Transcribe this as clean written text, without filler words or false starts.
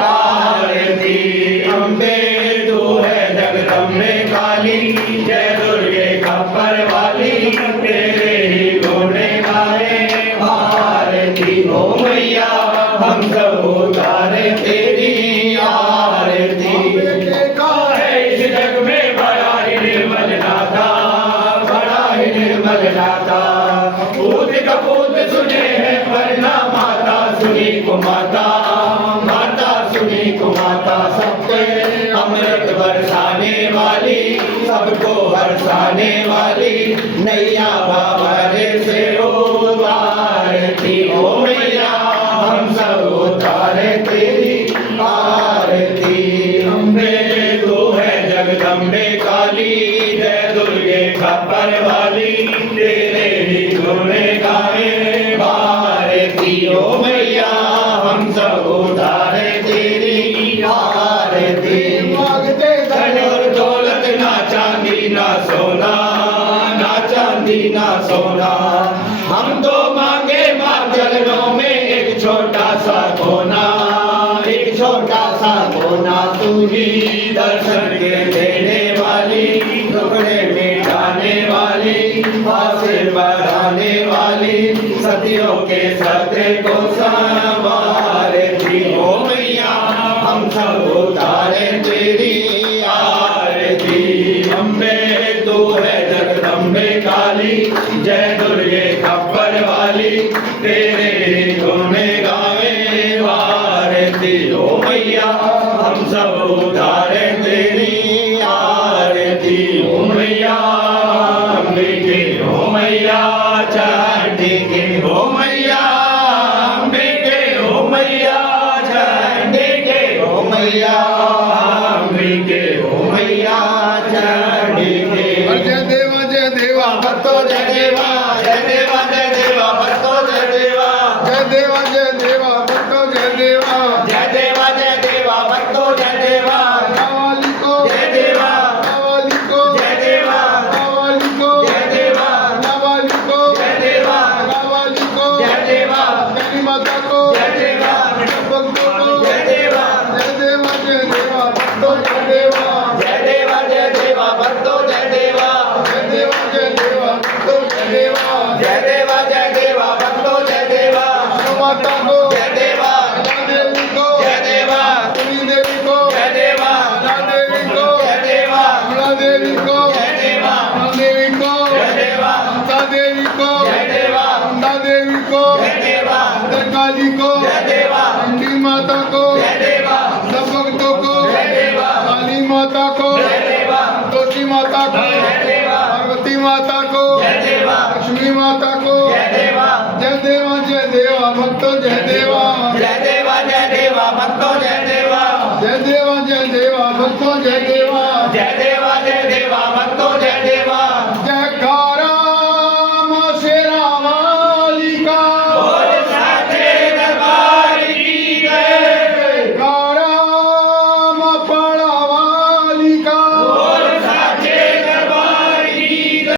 आरती अम्बे तू है जगदम्बे काली, जय दुर्गे खप्पर वाली, तेरे ही गुणे गाए आरती। ओ मैया हम सब उतारे तेरी आरती। इस जग में बड़ा ही निर्मल नाथा, बड़ा ही निर्मल नाथा। पूत कपूत सुने है वरना माता सुनी को माता, माता सुनी को माता। सबके अमृत बरसाने वाली, सबको हरसाने वाली, नैया बाबरे से उतारती। ओ मैया हम सब उतारे तेरी आरती। अम्बे तू है जगदम्बे काली, जय दुर्गे खप्पर वाली, तेरे ही गुणे गाए आरती। ओ मैया हम सब उतारे तेरी आरती। मांगते धन और दौलत, ना चांदी ना सोना, ना चांदी ना सोना। हम तो मांगे मां चरणों में एक छोटा सा कोना, एक छोटा सा कोना। तू ही दर्शन के देने वाली, टुकड़े मिटाने वाली, आशीर्वाद बढ़ाने वाली, सतियों के सत्य को संवारती। ओ मैया हम सब उतारे तेरी आरती। अम्बे तू है जगदम्बे काली, जय दुर्गे खप्पर वाली, तेरे गुणे गावे आरती। ओ मैया हम सब उतारे तेरी आरती। ओ मैया अम्बिके, ओ मैया चंडिके, ओ मैया अम्बिके, ओ मैया चंडिके, ओ मैया अम्बिके, ओ मैया चंडिके। जय देवा भक्तो जय देवा, जय देवा जय देवा भक्तो जय देवा, जय देवा भक्तो जय देवा, जय देवा जय देवा भक्तो जय देवा। कावाली को जय देवा, कावाली को जय देवा, कावाली को जय देवा, कावाली को जय देवा, कावाली को जय देवा, काली माता को जय देवा, भक्तों को जय देवा, जय देवा भक्तो जय देवा, जय देवा जय देवा भक्तो जय देवा, जय देवा भक्तो जय देवा, जय देवा जय देवा भक्तो जय देवा। माता को जय देवा, देवी को जय देवा, देवी को जय देवा, देवी को जय देवा, देवी को जय देवा, देवी को जय देवा, देवी को जय देवा, देवी को जय देवा, काली को जय देवा, चंडी माता को जय देवा, सब भक्तों को जय देवा, काली माता को जय देवा, तुलसी माता को जय देवा, पार्वती माता को जय देवा, लक्ष्मी माता को जय देवा, जय देवा भक्तों जय देवा, जय देवा जय देवा भक्तो जय देवा, जय देवा भक्तों जय देवा, जय देवा जय देवा